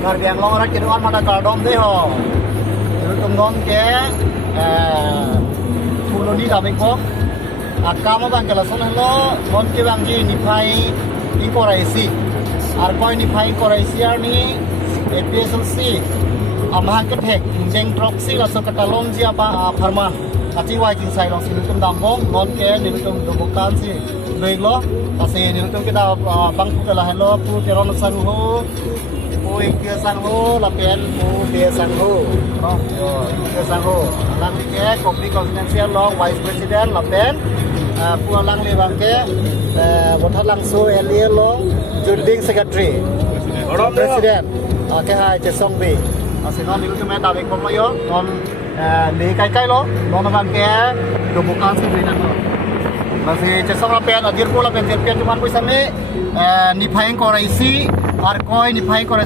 Garbiang long orang kiruan mana kardom deh ho. Itu tunggon ke pulau ni dah beko. Akam bang kelasan lo non ke bang ji nipai inkoraisi. Arkoi nipai inkoraisi ni APSLC. Amahan ke tek jeng proxy la so katalong ji apa pharma. Ati wai king sai long sinutum dambong non ke nilutum dobukan si. Baik lo, kasi nilutum kita bang puka lah hello pu teron san ho. Ui kia sang ho la pen pu dia sang ho no kia sang ho lang ni ke kopi confidential long vice president la pen pu lang le bang ke bothal lang so elie long juding secretary president ke hai che song bi asin on ni tu me ta be ko ma yo non le kai kai lo non bang ke do bukan si bi na lo masih che song la pen adir ko la pen cuma ku sane ni phaing ko raisi ar koi ni phaing ko